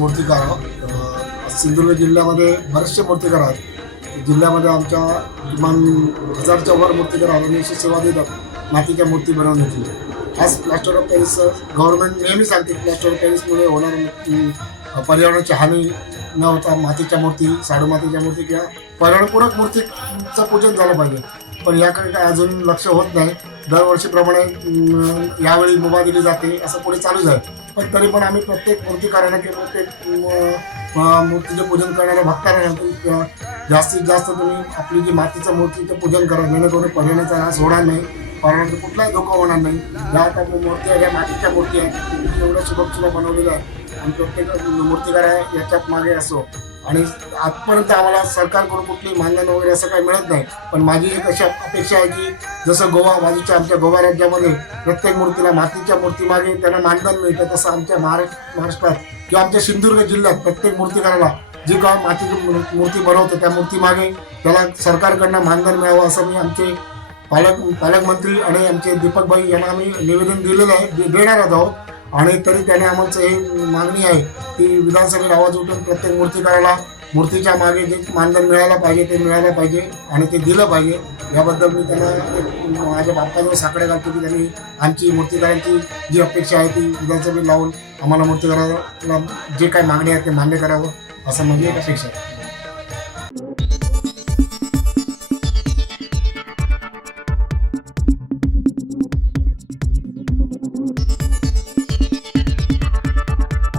मूर्तिकार आहोत. सिंधुदुर्ग जिल्ह्यामध्ये बरेचसे मूर्तिकार आहेत. जिल्ह्यामध्ये आमच्या किमान हजारच्या वर मूर्तिकार अशी सेवा देतात मातीच्या मूर्ती बनवण्याची आज प्लॅस्टर ऑफ पॅरिस गव्हर्नमेंट नेहमी सांगते प्लॅस्टर ऑफ पॅरिसमुळे होणार की, पर्यावरणाची हानी न होता मातीच्या मूर्ती साडू मातीच्या मूर्ती किंवा पर्यावरणपूरक मूर्तीचं पूजन झालं पाहिजे. पण याकडे काय अजून लक्ष होत नाही. दरवर्षीप्रमाणे यावेळी मुभा दिली जाते असं पुढे चालूच आहे पण तरी पण आम्ही प्रत्येक मूर्तिकारांना किंवा प्रत्येक मूर्तीचे पूजन करणाऱ्या भक्ताला जास्तीत जास्त तुम्ही आपली जी मातीचं मूर्तीचं पूजन करा जेणेकरून पर्यावरणाचा नाश होणार नाही पर्यावरणाचा कुठलाही धोका होणार नाही. या आता मूर्ती आहे या मातीच्या मूर्ती आहे एवढं सुबक बनवलेलं आहे. आणि प्रत्येक मूर्तिकार याच्यात मागे असो. आणि आजपर्यंत आम्हाला सरकारकडून कुठली मानधन वगैरे असं काही मिळत नाही. पण माझी एक अशी अपेक्षा आहे की जसं गोवा बाजूच्या आमच्या गोवा राज्यामध्ये प्रत्येक मूर्तीला मातीच्या मूर्तीमागे त्यांना मानधन मिळतं तसं आमच्या महाराष्ट्र महाराष्ट्रात किंवा आमच्या सिंधुदुर्ग जिल्ह्यात प्रत्येक मूर्तीकाराला जी काय मातीची मूर्ती बनवतं त्या मूर्तीमागे त्याला सरकारकडनं मानधन मिळावं असं मी आमचे पालक पालकमंत्री आणि आमचे दीपकभाई यांना आम्ही निवेदन दिलेलं आहे. देणार आहोत. आणि तरी त्याने आमचं हे मागणी आहे की विधानसभेत आवाज उठून प्रत्येक मूर्तिकाराला मूर्तीच्या मागे जे मानधन मिळायला पाहिजे ते मिळायला पाहिजे आणि ते दिलं पाहिजे. याबद्दल मी त्यांना माझ्या बाप्पाजवळ साकडे घालतो की त्यांनी आमची मूर्तीकारांची जी अपेक्षा आहे ती विधानसभेत लावून आम्हाला मूर्तीकाराला जे काही मागणी आहे ते मान्य करावं असं माझी एक अपेक्षा आहे.